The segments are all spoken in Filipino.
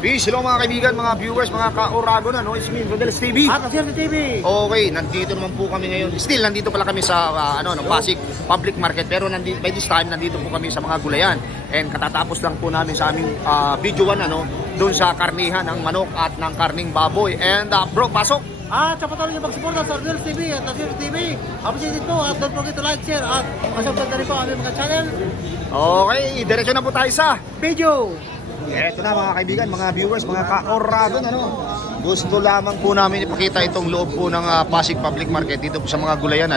Peace, hello mga kaibigan, mga viewers, mga ka-Oragon, ano, it's me, Rodelis TV. At Sir TV. Okay, nandito naman po kami ngayon. Still, nandito pala kami sa Pasig Public Market. Pero by this time, nandito po kami sa mga gulayan. And katatapos lang po namin sa aming video 1, doon sa karnihan ng manok at ng karning baboy. And bro, pasok! At sa patuloy niyo mag-suporta sa Rodelis TV at Sir TV. Appreciate ito at don't forget to like, share at masabot na rin po ang aming mga channel. Okay, diretso na po tayo sa Video. eto na mga kaibigan, mga viewers, mga ka-Oragon, gusto lamang po namin ipakita itong loob po ng Pasig Public Market dito po sa mga gulayan,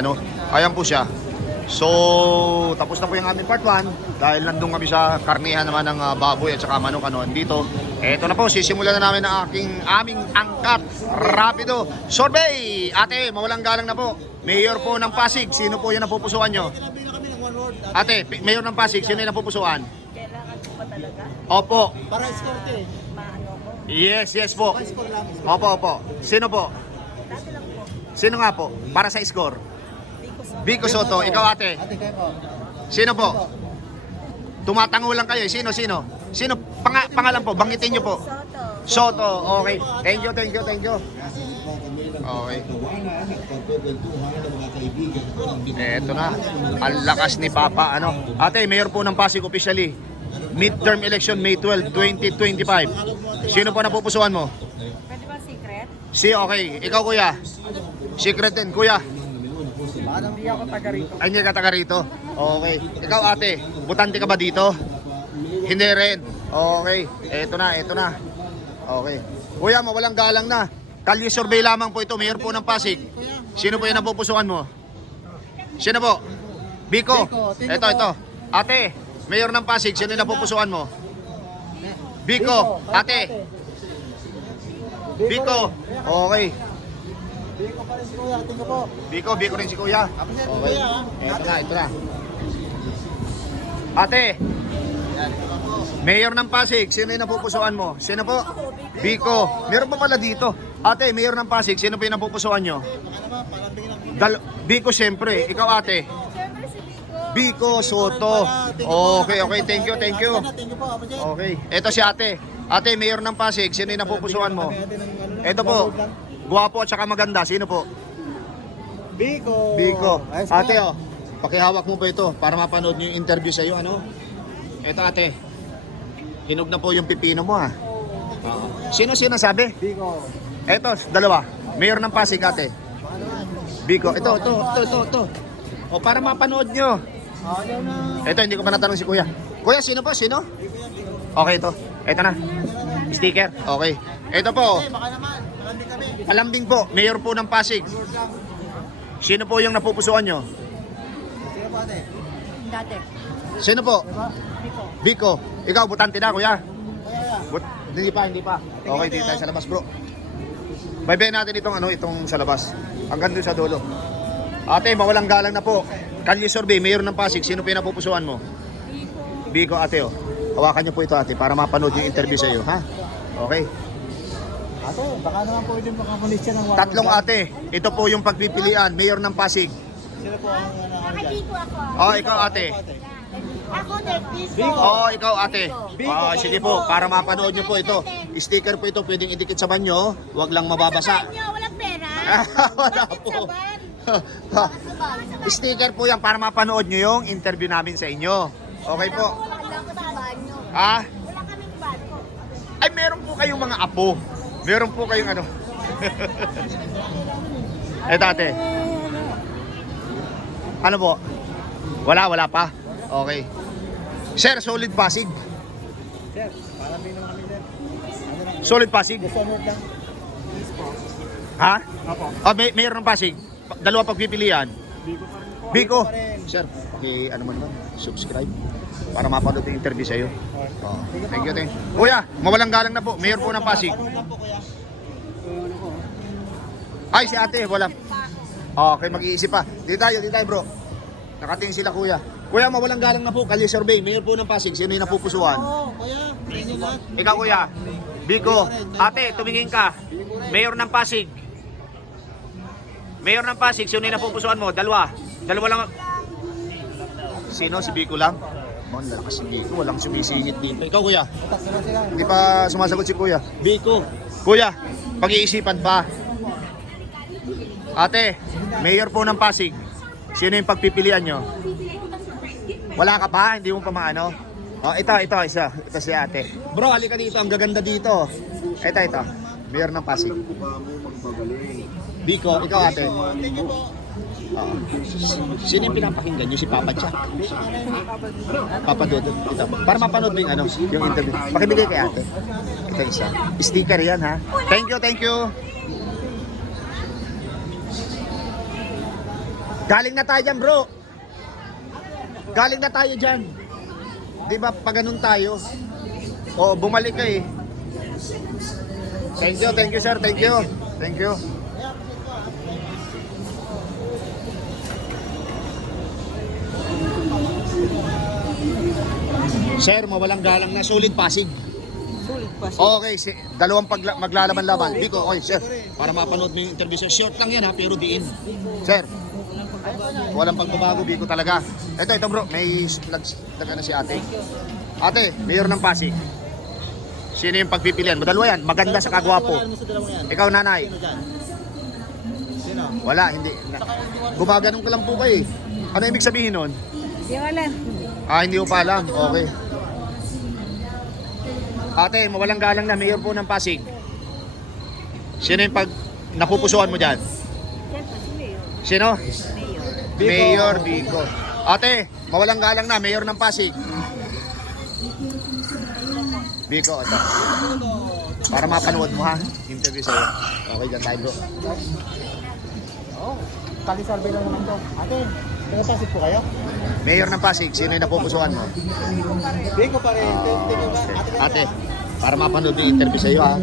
ayan po siya. So, tapos na po yung aming part 1 dahil nandun kami sa karnihan naman ng baboy at saka manok, dito. Eto na po, sisimulan na namin ang aming angkat rapido survey. Ate, mawalang galang na po. Mayor po ng Pasig, sino po yung napupusuan nyo? Ate, Mayor ng Pasig, sino yung napupusuan? Kailangan po ba talaga? Opo. Para escorte. Maano ko? Yes po. Pa-score lang. Opo. Sino po? Dati lang po. Sino nga po? Para sa score. Biko so. Vico Soto, ikaw ate. Ate kayo po. Sino po? Tumatango lang kayo. Sino? Sino? Pangalan po, banggitin nyo po. Soto. Soto, okay. Thank you. Okay. Eto na. Ang lakas ni Papa, Ate, mayor po ng Pasig officially. Midterm election May 12, 2025. Sino po napupusuan mo? Pwede ba secret? Okay. Ikaw kuya. Secret din, kuya. Hindi ako taga rito. Ay, hindi ka taga rito? Okay. Ikaw ate, butante ka ba dito? Hindi rin. Okay. Eto na. Okay. Kuya, mawalang galang na. Kalye survey lamang po ito. Mayor po ng Pasig. Sino po yung napupusuan mo? Sino po? Biko. Ito. Ate, Mayor ng Pasig, sino yung napupusuan mo? Biko. Ate. Biko. Okay. Biko pa rin si Kuya. Tingko po. Biko rin si kuya. Appreciate Okay. Kuya. Ito na. Ate, Mayor ng Pasig, sino yung napupusuan mo? Sino po? Biko. Meron pa pala dito. Ate, Mayor ng Pasig, sino po yung napupusuan nyo? Biko siyempre. Ikaw ate? Siyempre si Biko. Biko Soto. Okay. Thank you. Thank you po. Appreciate. Okay. Ito si ate. Ate, Mayor ng Pasig, sino yung napupusuan mo? Ito po. Guwapo at saka maganda. Sino po? Biko. Ayos ka. Ate, pakihawak mo po ito para mapanood niyo yung interview sa iyo, Ito ate. Hinog na po yung pipino mo, ha. Sino sabi? Biko. Ito, dalawa. Mayor ng Pasig, ate. Biko. Ito. O, para mapanood nyo. Ayaw na. Ito, hindi ko pa natanong si kuya. Kuya, sino po? Sino? Okay, ito. Ito na. Sticker. Okay. Ito po. Baka naman. Malambing kami. Palambing po. Mayor po ng Pasig. Sino po yung napupusuan nyo? Sino po ate? Dati. Sino po? Biko. Biko. Ikaw, butante na, kuya. Kuya. Hindi pa. Okay, dito tayo sa labas, bro. Baybayin natin itong sa labas. Hanggang doon sa dulo. Ate, mawalang galang na po. Kalye survey, Mayor ng Pasig, sino po yung napupusuan mo? Biko, ate, hawakan niyo po ito, ate, para mapanood yung interview sa iyo, ha? Okay. Ate, baka naman pwede makakulis siya ng Tatlong ate, ito po yung pagpipilian, Mayor ng Pasig. Sino po ang Nakadiko ako. Ikaw, ate. Ako din, Biko. Ikaw, ate. Sige po, para mapanood niyo po ito. Sticker po ito, pwedeng idikit sa banyo, wag lang mababasa. Saban nyo, walang pera. Wala Bakit po. saban? Sticker po yan para mapanood nyo yung interview namin sa inyo. Okay po. Wala ko sa banyo. Wala kaming banyo. Ay, meron po kayong mga apo. Meron po kayong Eto ate. Ano po? Wala pa. Okay. Sir, solid Pasig. Sir, palambing naman kami sir. Solid Pasig. Gusto mo lang. Ha? Opo. Mayor ng Pasig. Dalawa pagpipilian. Biko pa rin po. Biko. pa rin. Sir, naman, subscribe para mapanood yung interview sa iyo. Thank you. Kuya, mawalang galang na po. Mayor po ng Pasig. Ano lang po kuya? Ay, si ate, wala. Okay, mag-iisip pa. Dito tayo, bro. Nakatingin sila, kuya. Kuya, mawalang galang na po. Kalye survey, Mayor po ng Pasig. Sino yung napupusuan? Kuya. Inyo lahat. Ikaw, kuya. Biko. Ate, tumingin ka. Mayor ng Pasig. Mayor ng Pasig, sino yung napupusuan mo? Dalawa lang. Sino? Si Biko lang? Ang lalakas si Biko, walang sumisingit dito. Ikaw kuya, Utak sila. hindi pa sumasagot si kuya. Biko. Kuya, pag-iisipan pa. Ate, mayor po ng Pasig. Sino yung pagpipilian nyo? Wala ka pa? Hindi mo pa maano? Oh, ito, isa. Ito si ate. Bro, halika dito. Ang gaganda dito. Ito. Mayor ng Pasig. Biko, ikaw ate. Oo. Sino yung pinapakinggan nyo? Si Papa Jack? Papa Dodo. Ito. Para mapanood mo yung interview. Pakibigay kay ate. Ito isa. Sticker yan ha. Thank you. Galing na tayo dyan bro. Galing na tayo dyan. Di ba pag ganun tayo? O bumalik ka eh. Thank you sir. Thank you. Sir, mawalang galang na solid Pasig. Sulit pa. Okay, dalawang maglalaban-laban. Biko, okay, sir. Para mapanood mo yung interview, sir. Short lang yan ha, pero diin. Sir, walang pagbabago, Biko talaga. Ito bro, may nagana si ate. Ate, mayor ng Pasig. Sino yung pagpipilian? Madalwa yan, maganda sa kagwapo. Ikaw nanay. Sino? Wala, hindi. Gumaganong ka lang po kayo eh. Ano ibig sabihin nun? Di wala. Hindi ko pa alam. Okay. Ate, mawalang galang na mayor po ng Pasig. Sino yung pag napupusuan mo dyan? Siyempre si Mayor. Sino? Mayor. Mayor Biko. Ate, mawalang galang na mayor ng Pasig. Biko, ito. Para mapanood mo ha. Interview sa'yo. Okay dyan tayo bro. Oh, kali-survey lang naman to. Ate, taga-Pasig po kayo? Mayor ng Pasig, sino yung napupusuan mo? Biko pa rin. Ate, para mapanood yung interview sa'yo ha.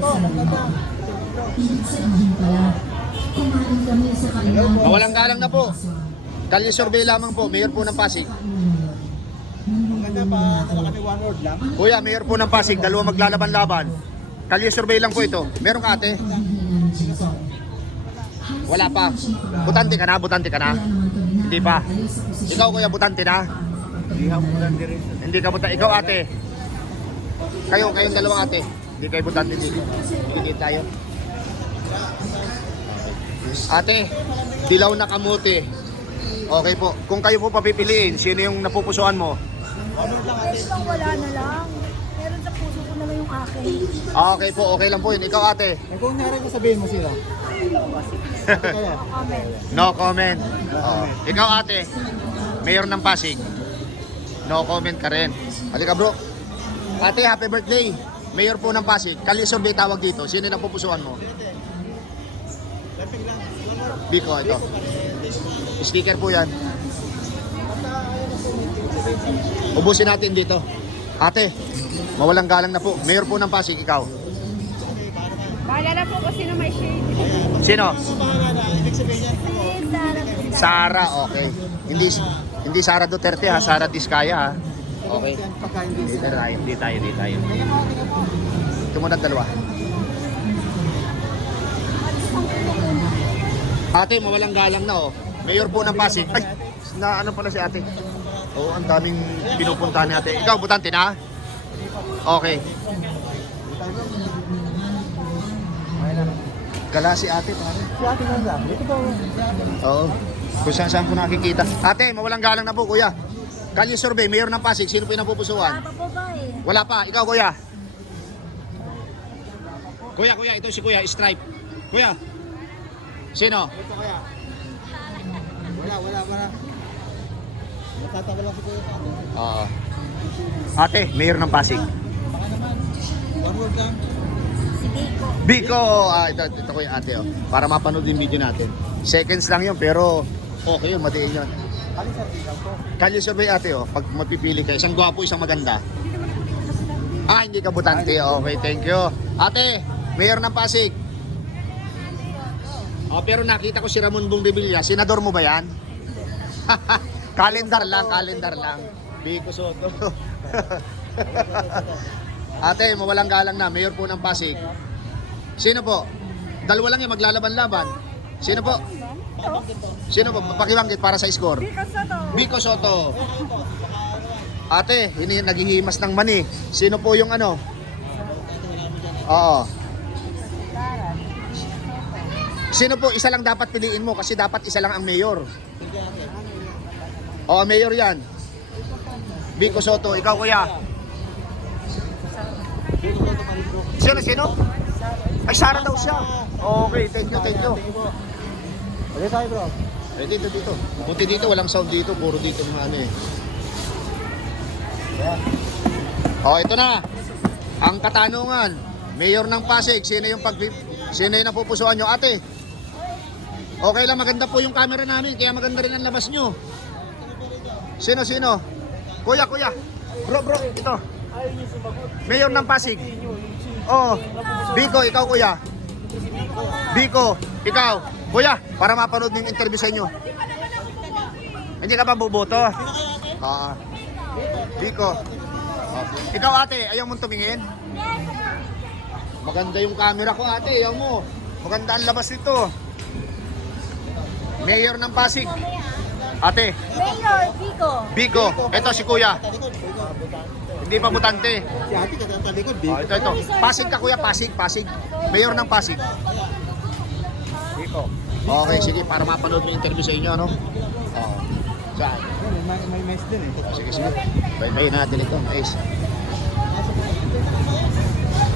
Mawalang galang na po. Kalye survey lamang po, mayor po ng Pasig. Maganda pa, kami one word lang. Kuya, mayor po ng Pasig, dalawa maglalaban-laban. Kalye survey lang po ito. Meron ka ate? Wala pa. Butante ka na? Hindi pa. Ikaw kuya, butante na? Hindi ako maganda rin. Hindi ka butante. Ikaw ate? Kayong dalawang ate? Hindi kayo butante dito. Hindi tayo. Ate, dilaw na kamote. Okay po. Kung kayo po papipiliin, sino yung napupusuan mo? Wala na lang. Meron sa puso ko naman yung akin. Okay po, okay lang po yun. Ikaw ate? Kung narin ko sabihin mo sila. Kaya, Comment. No comment. Ikaw ate, mayor ng Pasig. No comment ka rin. Halika bro. Ate, happy birthday. Mayor po ng Pasig. Kalye survey tawag dito. Sino yung napupusuan mo? Biko, ito. Sticker po yan. Ubusin natin dito. Ate, mawalang galang na po. Mayor po ng Pasig, ikaw. Bahala na po kung sino may shade. Sino? Si Sarah. Sara, okay. Hindi Sara Duterte ha, Sara Diskaya ha. Okay. Hindi tayo. Ito muna dalawa. Ate, mawalang galang na oh. Mayor po ng Pasig. Ay, na ano pala si ate? Oo, ang daming pinupunta ni ate. Ikaw, butante na? Okay. Gala si ate, pare. si ate nga lang. Dito po. Oo. Kung saan ko nakikita. Ate, mawalang galang na po, kuya. Kalye survey, mayor ng Pasig. Sino po yung napupusuan? Papa po ba eh? Wala pa. Ikaw, kuya. Kuya, ito si kuya, Stripe. Kuya. Sino? Ito kaya. Wala. Natatawa lang si Kuya. Oo. Ate, mayor ng Pasig. Baka naman. One word lang. Si Biko. Biko! Ito ko yung ate, oh. Para mapanood yung video natin. Seconds lang yun, pero okay yun, madiin yun. Kali-survey lang po. Kalye survey ate, oh. Pag mapipili ka, isang gwapo, isang maganda. Hindi ka butante. Okay, thank you. Ate, mayor ng Pasig. Pero nakita ko si Ramon Bong Revilla. Senador mo ba yan? Calendar lang. Biko Soto. Ate, mawalang galang na. Mayor po ng Pasig. Sino po? Dalawa lang yung maglalaban-laban. Sino po? Sino po? Pakibanggit para sa score. Biko sa to. Biko Soto. Ate, naghihimas ng mani. Sino po yung ano? Oo. Sino po? Isa lang dapat piliin mo kasi dapat isa lang ang mayor. Oo, mayor yan. Vico Soto, ikaw kuya. Sino? Ay, Sara daw siya. Okay, thank you. Okay tayo bro. Eh, dito. Buti dito, walang sound dito. Puro dito mga ano eh. Oh, ito na. Ang katanungan. Mayor ng Pasig, sino yung napupusuan nyo? Ate, okay lang, maganda po yung camera namin, kaya maganda rin ang labas nyo. Sino? Kuya. Bro, ito. Mayor ng Pasig. Oh, Vico, ikaw kuya. Vico, ikaw. Kuya, para mapanood yung interview sa inyo. Hindi ka pa buboto? Vico. Oh. Ikaw ate, ayaw mong tumingin? Maganda yung camera ko ate, ayaw mo. Maganda ang labas nito. Mayor ng Pasig. Ate. Mayor, Vico. Ito si kuya. Hindi pa butante. Si ate katatalikod, Oh, ito. Pasig ka kuya, Pasig. Mayor ng Pasig. Vico. Okay, sige, para mapanood yung interview sa inyo, ano? Oo. Saan? May mais din eh. Sige. Bye natin ito, mais.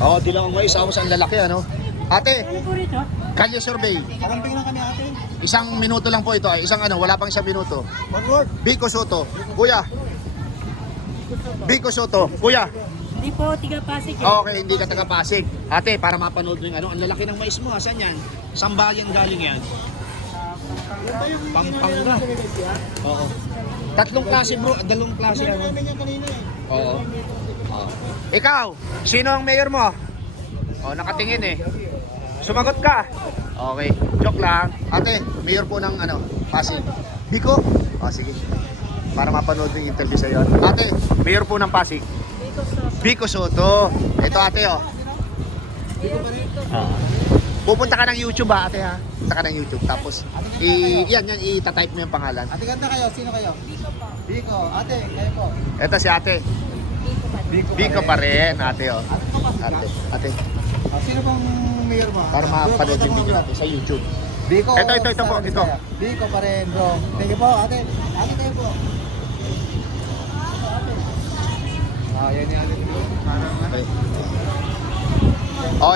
Oo, dilaw ang mais. Ako ang lalaki, ano? Ate, kalye survey. Kakamping lang kami ate. Isang minuto lang po ito. Isang wala pang 1 minuto. One word. Vico Soto. Kuya. Vico Soto. Kuya. Hindi po, tiga Pasig. Okay, hindi ka taga Pasig. Ate, para mapanood mo yung ang lalaki ng mais mo. Saan yan? Saan bayan galing yan? Pampanga. Oo. 3 klase bro, 2 klase ano. Namin yan kanina eh. Oo. Ikaw, sino ang mayor mo? Nakatingin eh. Sumagot ka. Okay, joke lang. Ate, mayor po ng Pasig. Vico? Sige. Para mapanood yung interview sa iyo. Ate, mayor po ng Pasig. Vico Soto. Ito ate Pupunta ka ng YouTube ate ha. Punta ka ng YouTube tapos yan itatype mo yung pangalan. Ate ganda kayo, sino kayo? Vico. Ate, kayo po. Ito si ate. Vico pa rin ate Ate. Sino bang mayor mo? Para mapanood yung video natin sa YouTube. Vico. Ito po, ito. Vico pa rin bro. Thank you po ate. Ate kayo po. Yan yan. Okay.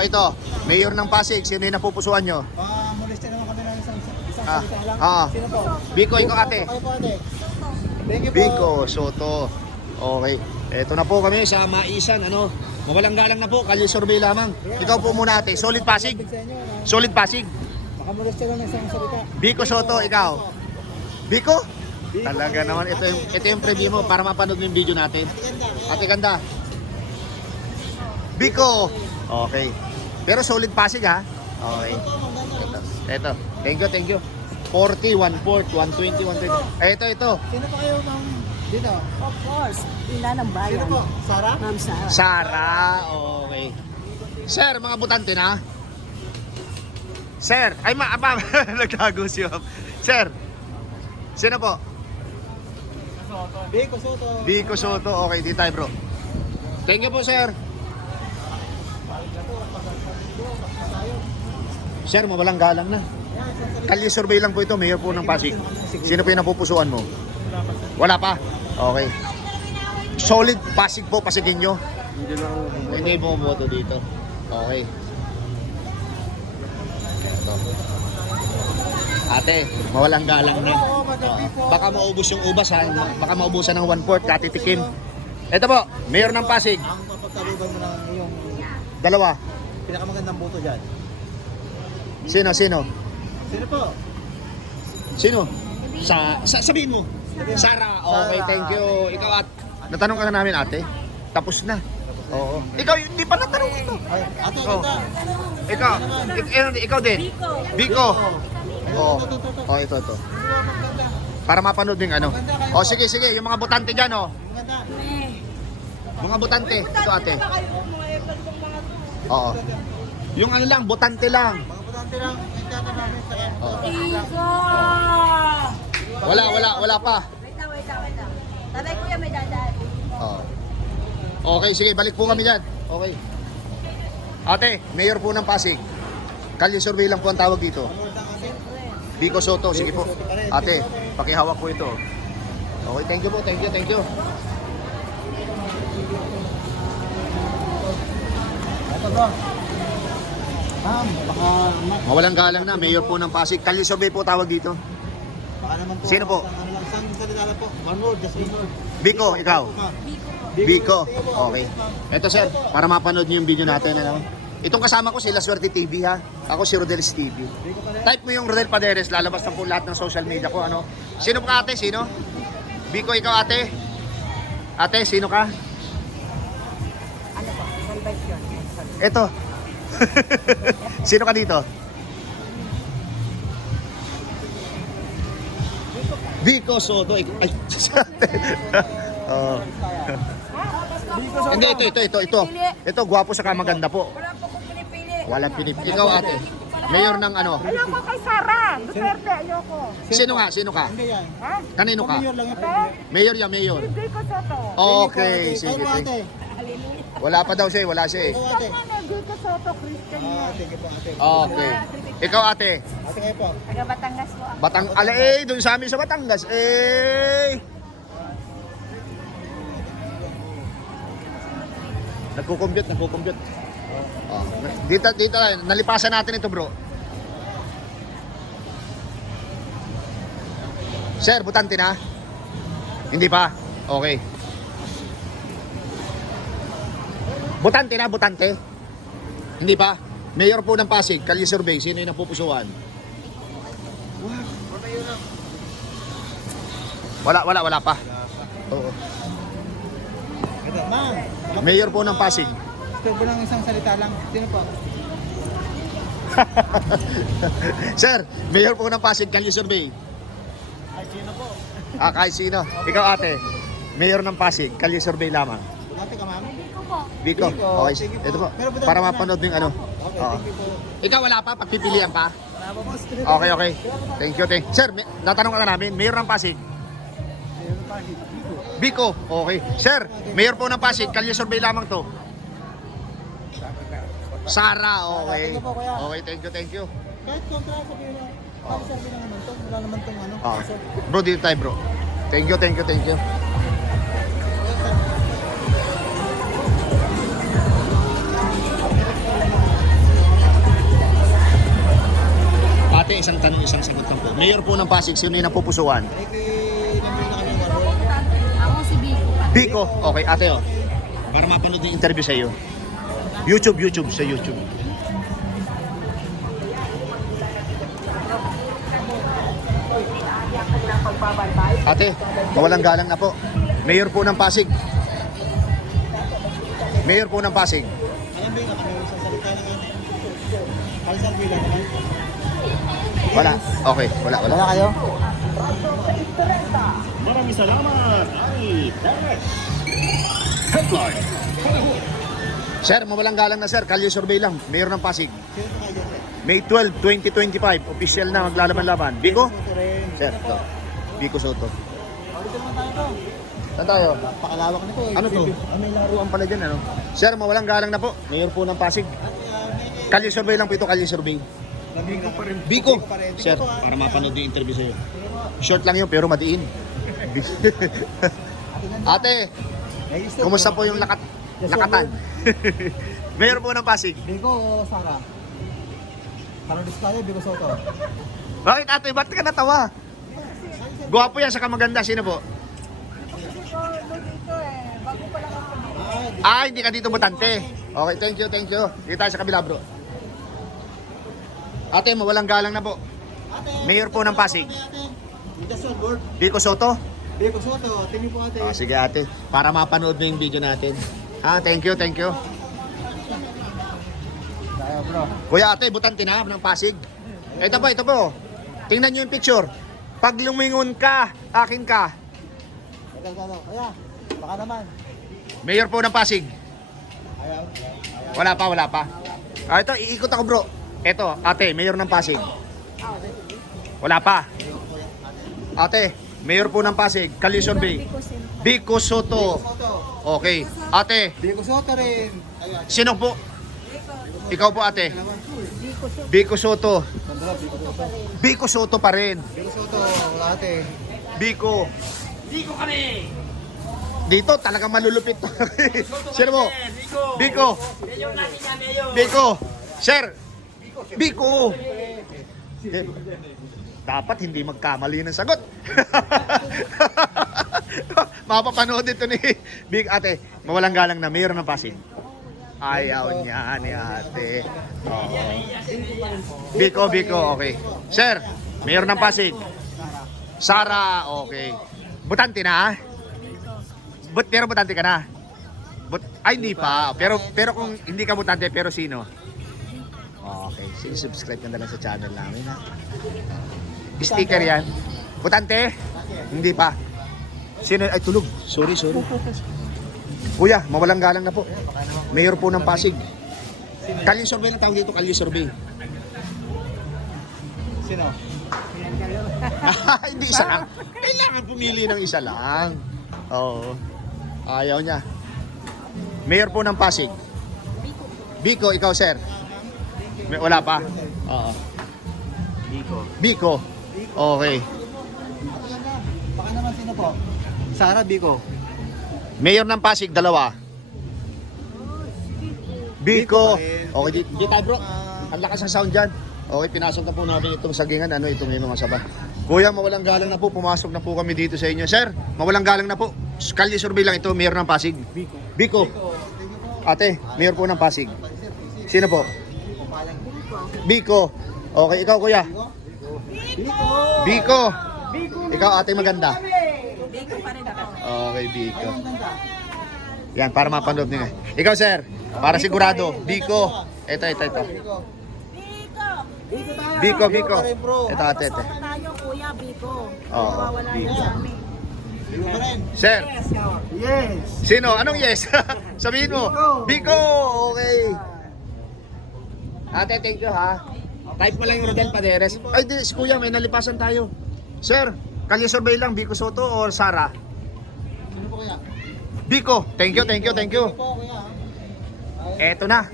Ito. Mayor ng Pasig. Sino yung napupusuan nyo? Moleste naman kami ng isang Ah, salita lang. ah. Sino po? Vico, ikaw ate. Kayo po ate. Thank you po. Vico Soto. Okay. Ito na po kami sa Maisan. Mawalang galang na po. Kalye survey lamang. Ikaw po muna ate. Solid Pasig. Sa inyo na Solid Pasig. makamoleste lang ng isang salita. Vico Soto, ikaw. Vico? Talaga naman. Ito yung preview mo para mapanood mo yung video natin. Ate ganda. Vico. Okay. Pero solid Pasig ha. Okay. Ito. Thank you. 40, 1/4, 120, 130. Ito. Sino pa kayo ma'am dito? Of course, ina ng Sino bayan. po? Sara? Ma'am Sara. Sara. Okay. Sir, mga butante na. Sir. Ay, nagtago si Ma'am. Sir. Sino po? Vico Soto. Vico Soto. Okay, di tayo bro. Thank you po, sir. Sir, mawalang galang na. Kalye survey lang po ito, mayor po ng Pasig. Sino po yung napupusuan mo? Wala pa? Okay. Solid Pasig po, Pasigueño. Hindi mo boto dito. Okay. Ito. Ate, mawalang galang na. Baka maubos yung ubas ha. Baka maubusan ng 1/4, katitikim. Ito po, mayor ng Pasig. Ang papagtaluban mo ng iyong 2. pinakamagandang boto dyan. Sino? Sino po? Sabihin mo. Sara. Okay, thank you. Ikaw at natanong ka na namin ate. Tapos na. Oo. Ikaw hindi pa natanong ito. Ay, ate, Oh. kita. Ikaw din. Vico. Oo. Oh, ito. Para mapanood din sige, yung mga botante diyan Maganda. Mga botante. Ito ate. Oo. Yung lang, botante lang. Mga butante lang, nagtata namin sa kanya. Iso! Wala pa. Wait lang. Tatay kuya may dadaan. Okay, sige, balik po kami dyan. Okay. Ate, mayor po ng Pasig. Kalye survey lang po ang tawag dito. Vico Soto, sige po. Ate, pakihawak po ito. Okay, thank you po, thank you, thank you. Ito bro. Baka Mawalang galang na, mayor po ng Pasig. Kalye survey po tawag dito. naman po. Sino po? Ano lang, isang salita lang po. One word, just one word. Vico, ikaw. Biko po. Vico. Okay. Ito sir, para mapanood niyo yung video natin. Ano? Itong kasama ko sila Swerte TV ha. Ako si Rodel's TV. Type mo yung Rodel Paderes, lalabas na po lahat ng social media ko. Ano? Sino ka ate? Sino? Vico, ikaw ate? Ate, sino ka? Ano po? Salvation. Ito. Sino ka dito? Vico Soto. Ay, oh. Hindi, ito. Ito, gwapo sa maganda po. Wala po kong pinipili. Walang pinipili. Ikaw ate, mayor ng ano? Ayoko kay Sara. Duterte, ayoko. Sino nga? Sino ka? Hindi yan. Ha? Kanino ka? Mayor lang yan. Ito? Mayor yan, mayor. Hindi ko Soto. Okay, sige. Ikaw ate. Wala pa daw siya, wala siya eh. Ikaw ate. Ano, hindi ko Soto, Christian yan. Thank you po ate. Okay. Ikaw ate, Ate kayo po. Taga Batangas po ako. Batang doon sa amin sa Batangas. Nagko-compute. Oh, dito, nalipasan natin ito, bro. Sir, butante na? Hindi pa? Okay. Butante? Hindi pa? Mayor po ng Pasig, Kalye Survey, sino yung napupusuan? Wala pa. Oo. Ito, ma'am. Mayor po ng Pasig. Gusto ko lang isang salita lang. Sino po? Sir, Mayor po ng Pasig, Kalye Survey. Ay, sino po? Kahit sino. Ikaw ate, Mayor ng Pasig, Kalye Survey lamang. Ate ka, ma'am? Biko po. Vico, Vico, okay. sige po. Ito po, Pero buta- para mapanood mo yung ano. Okay, Oo. thank you po. Ikaw wala pa, pagpipilian pa? Wala pa po. Okay. Thank you. Sir, natanong ka na namin, Mayor ng Pasig. Vico, okay. Sir, Mayor po ng Pasig, Kalye Survey lamang to. Sara, okay. Thank you po, kuya. Okay, thank you. Kahit kontra, sabihin na. Pag sabi na naman to, wala naman tong ano. Ah, kaso. bro, dito tayo bro. Thank you. Ate, isang tanong, isang sagot lang po. Mayor po ng Pasig, sino yung napupusuan? Ay, kay number na kami ng word. Ako si Biko. Biko. Okay, ate oh. Para mapanood yung interview sa iyo. YouTube, sa YouTube. Ate, mawalang galang na po. Mayor po ng Pasig. Mayor po ng Pasig. Alam ba yung kami isang salita lang yan? Kalisang bilang naman. Wala. Okay, wala. Wala kayo? Maraming salamat, Ari Perez. Headline. Sir, mawalang galang na sir. Kalye survey lang. Mayor ng Pasig. Sino po kayo dyan? May 12, 2025. Official na maglalaban-laban. Biko? Ito rin. Sir, ito. Biko Soto. Dito naman tayo to. Saan tayo? Pakalawak nito eh. Ano to? May laruan pala dyan, ano? Sir, mawalang galang na po. Mayor po ng Pasig. Kalye survey lang po ito, Kalye survey. Biko pa rin. Biko. pa rin. Sir, para mapanood yung interview sa'yo. Short lang yun, pero madiin. Ate, kumusta po yung lakatan? Mayor po ng Pasig. Biko o Sara? Parang Diskaya, Biko Soto. Bakit ate, ba't ka natawa? Gwapo yan sa kamaganda. Sino po? Kasi ko, dito eh. Bago pa lang ako. Hindi ka dito butante. Okay, thank you. Dito tayo sa kabila, bro. Ate, mawalang galang na po. Mayor po ng Pasig. Just one word. Biko Soto. Biko Soto, tingin po ate. Sige ate, para mapanood mo yung video natin. Thank you. Kaya bro. Kuya ate, butante na ng Pasig. Ito po. Tingnan nyo yung picture. Pag lumingon ka, akin ka. Kaya, baka naman. Mayor po ng Pasig. Ayaw. Wala pa. Ito, iikot ako bro. Ito, ate, mayor ng Pasig. Wala pa. Ate, Mayor po ng Pasig, Kalye Survey. Vico Soto. Okay. Ate, Biko Soto rin. Ayan. sino po? Ikaw po ate. Vico Soto. Vico Soto pa rin. Biko Soto, ate. Vico. Dito talagang malulupit to. Sino mo? Vico. Vico. Sir. Vico. Dapat hindi magkamali ng sagot. Mapapanood ito ni Big Ate. Mawalang galang na mayor ng Pasig. Ayaw niya ni ate. Oo. Vico, okay. Sir, mayor ng Pasig. Sara, okay. Butante na? Pero butante ka na? Ay, hindi pa. Pero kung hindi ka butante, pero sino? Okay, subscribe ka na lang sa channel namin, ha? Sticker yan. Butante? Hindi pa. Sino? Ay, tulog. Sorry. Kuya, mawalang galang na po. Mayor po ng Pasig. Kalye Survey lang tawag dito, Kalye Survey. Sino? Hindi isa lang. Kailangan pumili ng isa lang. Oo. Ayaw niya. Mayor po ng Pasig. Vico, ikaw sir. Wala pa? Oo. Vico. Okay. Baka naman sino po? Sara Biko. Mayor ng Pasig, dalawa. Vico. Okay, di tayo bro. Ang lakas ng sound dyan. Okay, pinasok na po natin itong sagingan. Itong may mga saba. Kuya, mawalang galang na po. Pumasok na po kami dito sa inyo. Sir, mawalang galang na po. Kalye Survey lang ito, Mayor ng Pasig. Vico. Ate, Mayor po ng Pasig. Sino po? Vico. Okay, ikaw kuya. Vico. Ikaw ate maganda. Okay, Vico. Yan, para mapanood niyo. Ikaw sir, para sigurado. Vico. Ito. Vico. Ito ate. Tayo, Kuya Biko. Oo, Wala Biko. na sa amin. Sir, Yes. sino? Anong yes? Sabihin mo. Vico. Okay. Ate, thank you ha. Type mo lang yung Rodel Paderes. Ay, di, si kuya, may nalipasan tayo. Sir, Kalye Survey lang, Vico Soto or Sara? Sino po kaya? Vico, thank you. Po kuya. Eto na.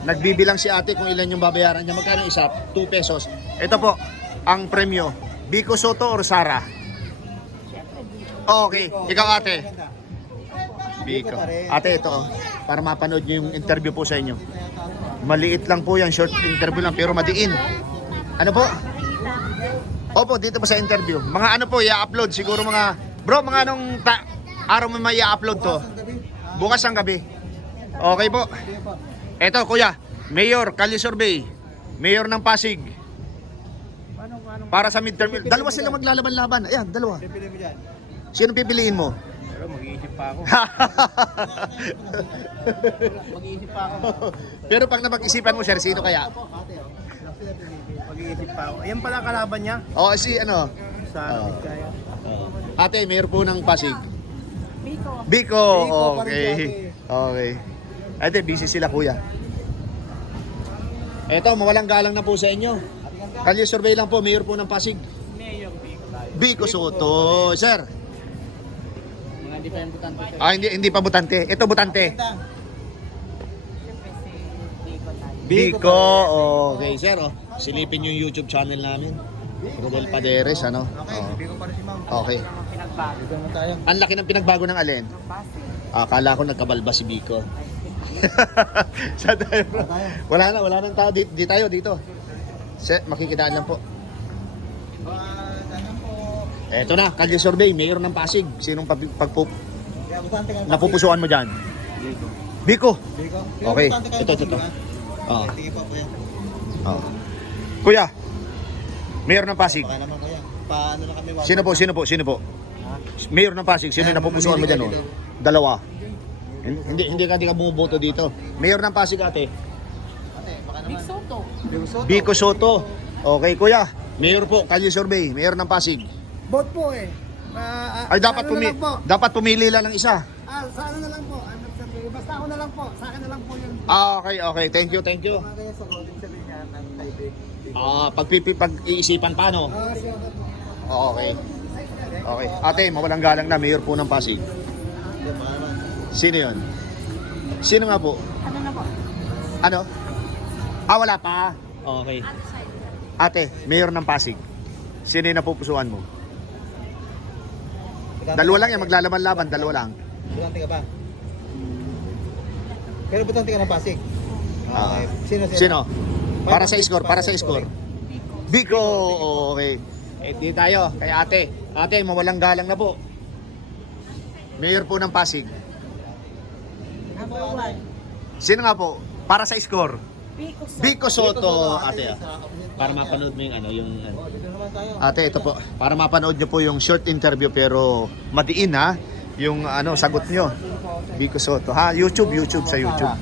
Nagbibilang si ate kung ilan yung babayaran niya. Magkano isa? 2 pesos. Ito po, ang premyo. Vico Soto or Sara? Okay, ikaw ate. Vico. Ate, ito oh, para mapanood niyo yung interview po sa inyo. Maliit lang po yan, short interview lang, pero madiin. Ano po? Opo, dito po sa interview. Mga ano po, i-upload. Siguro mga, bro, mga anong araw mo may i-upload to? Bukas ang gabi. Okay po. Eto, kuya, Mayor, Kalye Survey. Mayor ng Pasig. Para sa midterm. Dalawa sila maglalaban-laban. Ayan, dalawa. Pipili mo dyan. Sino pipiliin mo? Pero mag-iisip pa ako. Pero pag napag-isipan mo, sir, sino kaya? Mag-iisip pa ako. Ayan pala kalaban niya. O, si ano? Sa kaya. Ate, mayor po ng Pasig. Biko. Biko, Biko pa rin okay. si Okay. Ate, busy sila kuya. Eto, mawalang galang na po sa inyo. Kalye Survey lang po, mayor po ng Pasig. Biko Soto. Sir. Mga hindi pa yung butante. Hindi pa butante. Ito butante. Biko, okay sir. Oh. Silipin yung YouTube channel namin. Rodel Paderes, ano? Oo. Biko pa rin si ma'am. Okay. Biko naman tayo. Ang laki ng pinagbago ng alin? Akala ko nagkabalba si Biko. Saan tayo bro? Wala nang tao. Di tayo dito. Makikidaan lang po. Eto na, Kalye Survey, Mayor ng Pasig. Sinong Kaya butante ka. napupusuan mo dyan? Biko. Biko. Okay, Butante kayo, ito. di ba? Oo. Sige po kuya. Oo. Kuya, Mayor ng Pasig. Baka naman kuya. Paano na kami? Sino po? Mayor ng Pasig, sino yung napupusuan mo dyan? Oh? Dalawa. Hindi ka bumuboto dito. Mayor ng Pasig ate. Ate, baka naman. Biko Soto. Vico Soto. Okay kuya, Mayor po, Kalye Survey, Mayor ng Pasig. Bot po eh. Ay dapat pumili lang ng isa. Sa ano na lang po. Basta ako na lang po. Sa akin na lang po yun. Okay. Thank you. Kaya sa voting sabihin niya ng Taipei. Pag-iisipan pa no? Sige na po. Okay. Okay. Ate, mawalang galang na, mayor po ng Pasig. Sino yun? Sino nga po? Ano na po? Ano? Wala pa. Okay. Ate, mayor ng Pasig. Sino yung napupusuan mo? Dalawa lang yan, maglalaban-laban, dalawa lang. Butante ka ba? Pero butante ka ng Pasig. Ah. Sino? Sino? Para sa score, para sa score. Biko. Okay. Eh, di tayo. Kay ate. Ate, mawalang galang na po. Mayor po ng Pasig. Number 1. Sino nga po? Para sa score. Biko sa... Biko Soto, ate. Para mapanood mo yung ano, yung Ate, ito po. Para mapanood nyo po yung short interview pero madiin ha. Yung ano, sagot nyo. Biko Soto. Ha? YouTube sa YouTube.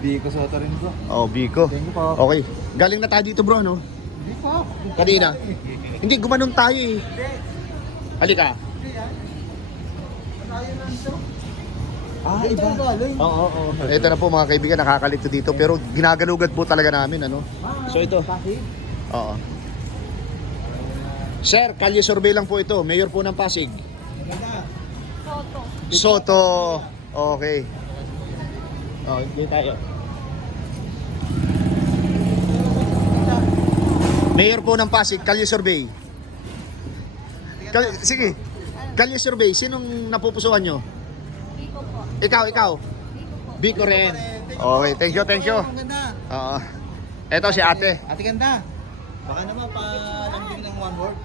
Biko Soto rin bro. Oh, Biko. Thank you po. Okay. Galing na tayo dito bro, no? Biko. Kanina. Hindi, gumanon tayo eh. Halika. Iba. Oo. Ito na po mga kaibigan, nakakalito dito pero ginagalugad po talaga namin ano. So ito. Oo. Sir, kalye survey lang po ito. Mayor po ng Pasig. Soto. Okay. Oh, hindi tayo. Mayor po ng Pasig, kalye survey. Sige. Kalye survey, sinong napupusuan nyo? Biko po. Ikaw. Biko rin. Okay, thank you. Ang ganda. Oo. Ito si ate. Ate ganda. Baka naman pa lambing ng one word.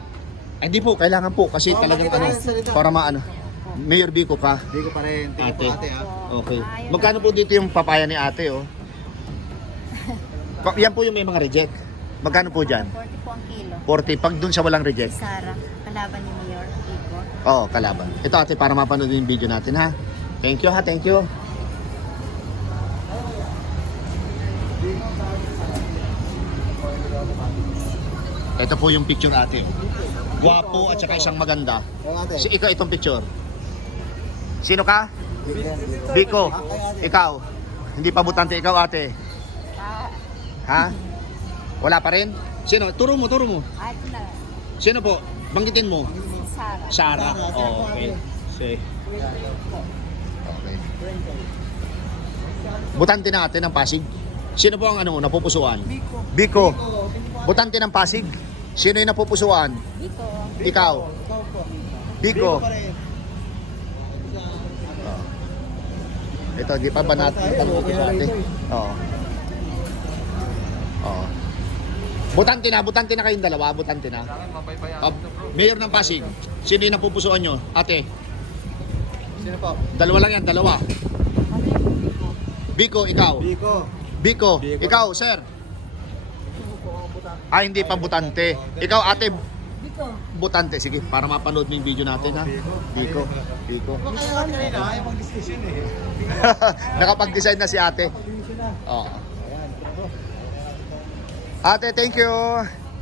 Ay, hindi po, kailangan po kasi talagang ano, para maano. Mayor Biko ka. Biko pa rin. Thank you po, ate ha. Okay. Magkano po dito yung papaya ni ate, oh? Yan po yung may mga reject. Magkano po dyan? 40 po ang kilo. 40. Pag dun sa walang reject. Sara, kalaban ni Mayor Biko. Oo, kalaban. Ito ate, para mapanood yung video natin ha. Thank you ha, thank you. Ito po yung picture ate. Gwapo at saka isang maganda. ate. Si ikaw itong picture. Sino ka? Biko. Ikaw. Hindi pa butante ikaw ate. Ha? Wala pa rin? Sino? Turo mo. Ay, ito na. Sino po? Banggitin mo. Sara. Sara. Oh, okay. Okay. Butante natin ng Pasig. Sino po ang ano napupusuan? Biko. Butante ng Pasig. Sino yung napupusuan? Biko. Ikaw. Biko. Ito, di pa ba natin natanong ito dati? Oo. Oo. Butante na kayong dalawa, butante na. Mayor ng Pasig, sino yung napupusuan nyo? Ate, Sino po? dalawa lang yan, dalawa. Biko, ikaw. Biko, ikaw, sir. Hindi pa butante. Ikaw, ate, Biko. butante. Sige, para mapanood mo yung video natin, ha? Biko. Kaya kanina, ayaw mag-discussion eh. Nakapag-design na si ate. Oo. Ate, thank you.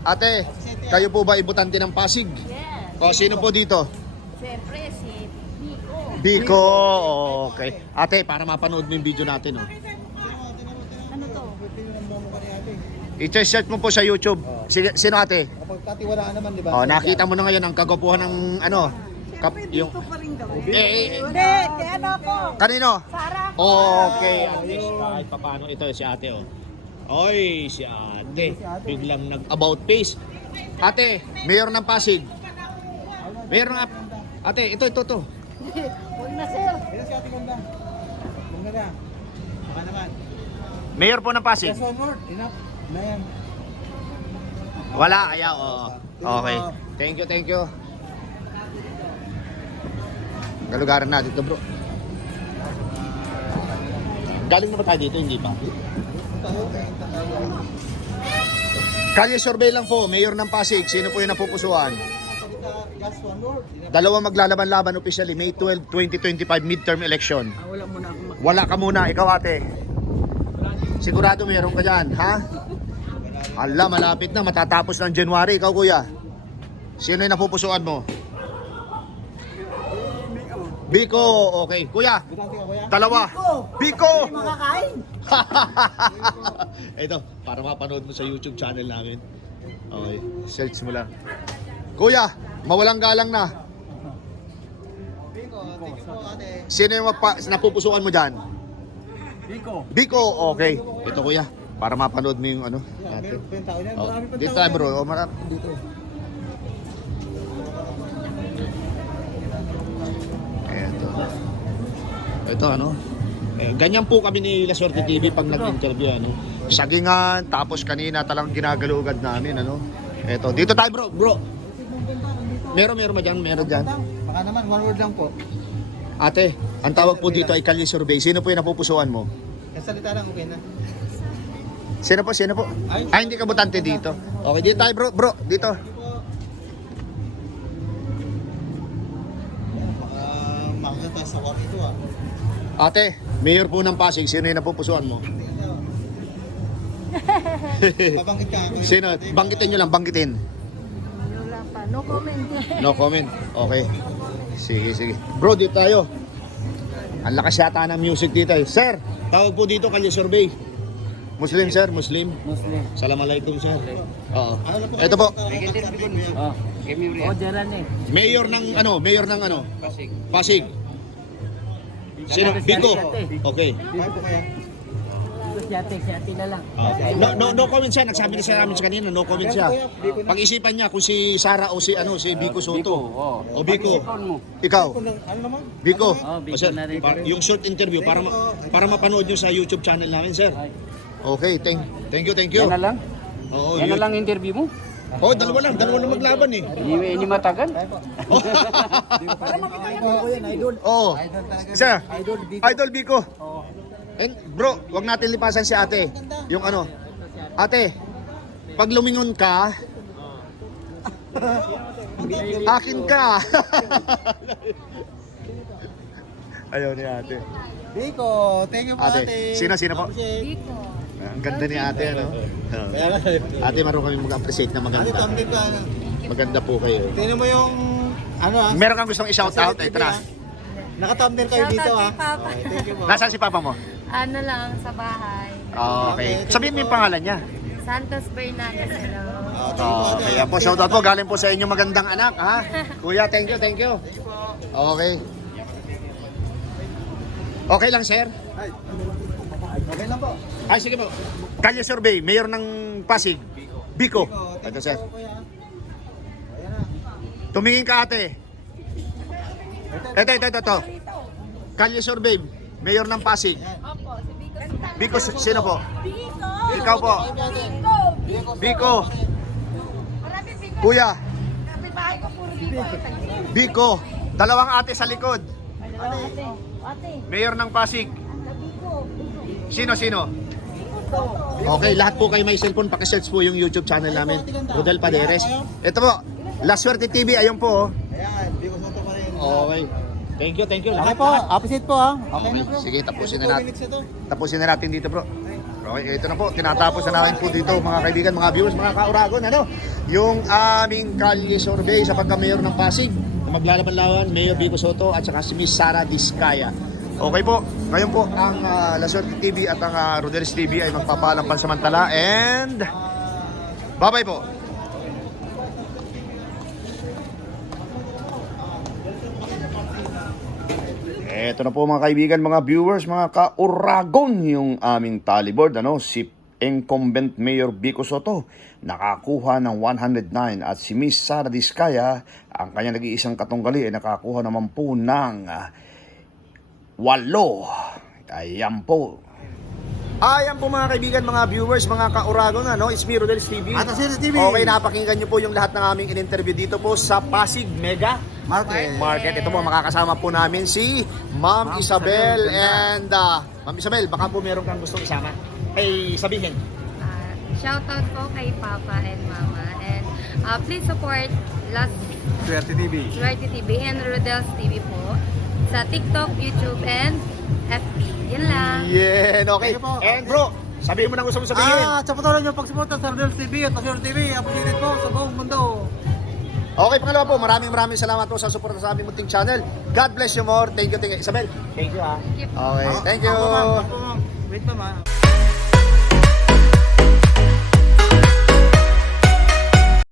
Ate, kayo po ba ibutante ng Pasig? Yes. O, sino po dito? Siyempre si Biko. Biko. Okay. Ate, para mapanood mo yung video natin, oh. Ano to? I-search mo po sa YouTube. Sige, sino ate? Kapag katiwalaan naman, di ba? Oh, nakita mo na ngayon ang kagapuhan ng ano, yung pa rin gawin. eh, Hindi, ano ako? kanino? Sara. Okay, at least kahit paano ito si ate, oh. Oy, si ate. Biglang nag-about face. Ate, mayor ng Pasig. Mayor ng ate, ito. Huwag na sir. Kaya si ate ganda. Ganda. Baka naman. Mayor po ng Pasig. Just one word. Enough. Na yan. Wala, ayaw. Oo. Okay. Thank you. Galugaran na dito, bro. Galing na ba tayo dito? Hindi pa. Kalye survey lang po, mayor ng Pasig. Sino po yung napupusuan? Just one word. Dalawa maglalaban-laban officially, May 12, 2025 midterm election. Wala muna akong Wala ka muna, ikaw ate. Sigurado meron ka dyan, ha? Ala, malapit na, matatapos ng January. Ikaw kuya, sino yung napupusuan mo? Biko, okay. Kuya, Butante ka, kuya? dalawa. Biko! makakain. Ito, para mapanood mo sa YouTube channel namin. Okay, search mo lang. Kuya, Mawalang galang na. Biko, thank you po ate. Sino yung napupusuan mo dyan? Biko. Biko, okay. Ito kuya, para mapanood mo yung ano. Ate. Meron pa yung tao niyan. Oh, Marami pa dito tao tayo niyan. bro, oh, marami dito. Eto. Ito ano. Ganyan po kami ni La Suerte TV pag nag-interview ano. Sagingan, tapos kanina talagang ginagalugad namin ano. Eto, dito tayo bro. Meron ba dyan? Meron dyan. Baka naman, one word lang po. Ate, ang tawag po dito ay Kalye Survey. Sino po yung napupusuan mo? Kasalita lang, okay na. Sino po? Ay, hindi ka butante dito. Okay, dito tayo bro, dito. Baka makakita sa war ito ah. Ate, mayor po ng Pasig, sino yung napupusuan mo? Pabangkit ka ako. Sino? Banggitin nyo lang, banggitin. Wala pa. No comment. No comment. Okay. Sige. Bro, dito tayo. Ang lakas yata ng music dito eh. Sir, tawag po dito Kalye Survey. Muslim sir, Muslim. Assalamualaikum sir. Oo. Ito po, mayor ng ano? Pasig. Sino? Biko. Okay. No comment siya. Nagsabi na siya namin sa kanina, no comment siya. Pag-isipan niya kung si Sara o si Biko Soto. O Biko. Ikaw. Ano naman? Biko. O, sir, yung short interview para mapanood niyo sa YouTube channel namin, sir. Okay, thank you. Yan na lang? Oo, Yan na lang interview mo? Oh, dalawa lang maglaban eh. Ini matagal? Oo. Siya. Idol Biko. And bro, wag natin lipasan si ate. Yung ano. Ate, pag lumingon ka, akin ka. Ayaw ni ate. Biko, thank you po Ate, ate. sino po? Biko. Ang ganda ni ate, ano? Ate, marunong kami mag-appreciate na Ate, maganda. thumbnail ka. ano? Maganda po kayo. Tingnan mo yung ano ah. Meron kang gustong i-shout out, eh, tara. Naka-thumbnail kayo dito Shoutout ah. kay Papa. Okay, thank you po. Nasaan si papa mo? Ano lang, sa bahay. Okay. Sabihin mo yung pangalan niya. Santos Bernales, hello. Okay, yan po, shout out po. Galing po sa inyong magandang anak, ha? Kuya, thank you. Okay. Okay lang, sir? Okay lang po. Ay, sige po. Kalye Survey, mayor ng Pasig. Biko. Ito, sir. Tumingin ka, ate. Ito. Kalye Survey, mayor ng Pasig. Opo, si Biko, Biko. sino po? Biko! Ikaw po. Biko. Marami Biko. Kuya, Kapitbahay ko, puro Biko. Biko. Dalawang ate sa likod. Ate, Mayor ng Pasig. Biko. Sino? Okay, lahat po kayo may cellphone, pakisearch po yung YouTube channel namin. Rodel Paderes. Ito po, La Suerte TV, ayun po. Ayan, Biko Soto pa rin. Okay. Thank you. Okay po, appreciate po ah. Okay na bro. Sige, tapusin na 2 natin. minutes ito. Tapusin na natin dito, bro. Okay, ito na po. Tinatapos na namin po dito, mga kaibigan, mga viewers, mga kauragon, yung aming Kalye Survey sa pagka-mayor ng Pasig. Maglalaban-laban, Mayor Biko Soto at saka si Miss Sara Diskaya. Okay po, ngayon po ang La Suerte TV at ang Rodelis TV ay magpapaalam pansamantala and bye-bye po. Eto na po mga kaibigan, mga viewers, mga kauragon, yung aming tallyboard, si incumbent Mayor Biko Soto nakakuha ng 109 at si Miss Sara Diskaya, ang kanyang nag-iisang katunggali ay nakakuha naman po ng 8. Ayan po. Ayan po mga kaibigan, mga viewers, mga kauragon, it's me, Rodelis TV. At Rodelis TV. Okay, napakinggan nyo po yung lahat ng aming in-interview dito po sa Pasig Mega Market. Ito po, makakasama po namin si Ma'am Isabel and Ma'am Isabel, baka po meron kang gustong isama ay sabihin. Shoutout po kay Papa and Mama. And please support Suerte TV. Suerte TV and Rodel's TV po sa TikTok, YouTube, and FB. Yan lang. Yeah, okay. Thank you po. And bro, sabihin mo na gusto mo sabihin. Sa patuloy nyo pagsuporta sa Rodel's TV at Suerte TV, appreciate po sa buong mundo. Okay, pangalawa po, maraming salamat po sa suporta sa aming munting channel. God bless you more. Thank you. Isabel, thank you ha. Thank you. Okay, thank you. Ako, ma'am. Wait pa ma'am.